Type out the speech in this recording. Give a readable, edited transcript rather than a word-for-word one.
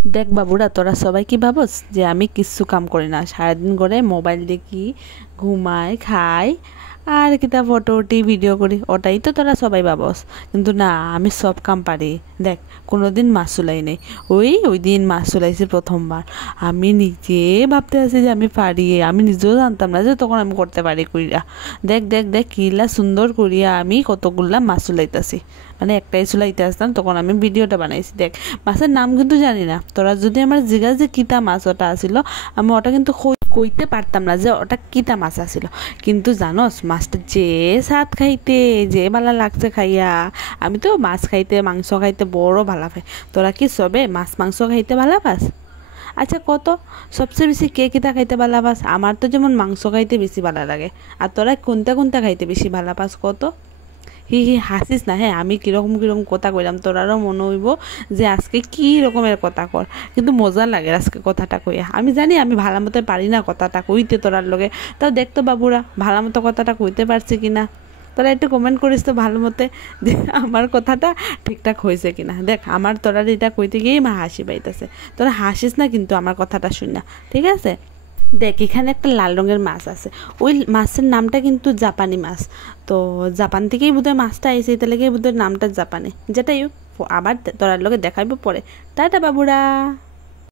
দেখ বাবুরা, তোরা সবাই কি ভাবস যে আমি কিচ্ছু কাম করি না, সারাদিন করে মোবাইল দেখি, ঘুমাই, খাই আর কিতা ফটো উঠি, ভিডিও করি, ওটাই তো তোরা সবাই ভাবস। কিন্তু না, আমি সব কাম পারি। দেখ, কোনোদিন মাছ চুলাই নেই। ওই দিন মাছ চুলাইছি প্রথমবার, আমি নিজে ভাবতে আছি যে আমি পারি, আমি নিজেও জানতাম না যে তখন আমি করতে পারি কইরা। দেখ দেখ দেখ কিলা সুন্দর করিয়া আমি কতগুলা মাছ চুলাইতেছি, মানে একটাই চুলাইতে আসতাম, তখন আমি ভিডিওটা বানাইছি। দেখ, মাছের নাম কিন্তু জানি না। তোরা যদি আমার জিজ্ঞাসা যে কিতা মাছ ওটা আসিল, আমি ওটা কিন্তু কইতে পারতাম না যে ওটা কিতা মাছ আসিল। কিন্তু জানোস, মাছটা যে স্বাদ খাইতে, যে ভালো লাগছে খাইয়া। আমি তো মাছ খাইতে, মাংস খাইতে বড় ভালো পাই। তোরা কি সবে মাছ মাংস খাইতে ভালো পাস? আচ্ছা কত, সবচেয়ে বেশি কে কিতা খাইতে ভালো পাস? আমার তো যেমন মাংস খাইতে বেশি ভালো লাগে। আর তোরা কোনটা কোনটা খাইতে বেশি ভালো পাস কত? হি হি হাসিস না, হ্যাঁ? আমি কিরকম কিরকম কথা কইলাম, তোরারও মনে হইব যে আজকে কি রকমের কথা কর। কিন্তু মজা লাগে আজকে কথাটা কইয়া। আমি জানি আমি ভালো মতো পারি না কথাটা কইতে তোরার লগে, তাও দেখতো বাবুরা ভালো মতো কথাটা কইতে পারছি কিনা। তোরা একটু কমেন্ট করিস তো ভালো মতে যে আমার কথাটা ঠিকঠাক হয়েছে কিনা। দেখ, আমার তোরা এটা কইতে গিয়েই মা হাসি পাইতেছে। তোরা হাসিস না কিন্তু আমার কথাটা শুন না, ঠিক আছে? দেখ, এখানে একটা লাল রঙের মাছ আছে। ওই মাছের নামটা কিন্তু জাপানি মাছ। তো জাপান থেকেই বোধহয় মাছটা আইছে, এটা লেগে বোধহয় নামটা জাপানি। যেটাই হোক, আবার তোরার লগে দেখাইব পরে। টাটা বাবুরা।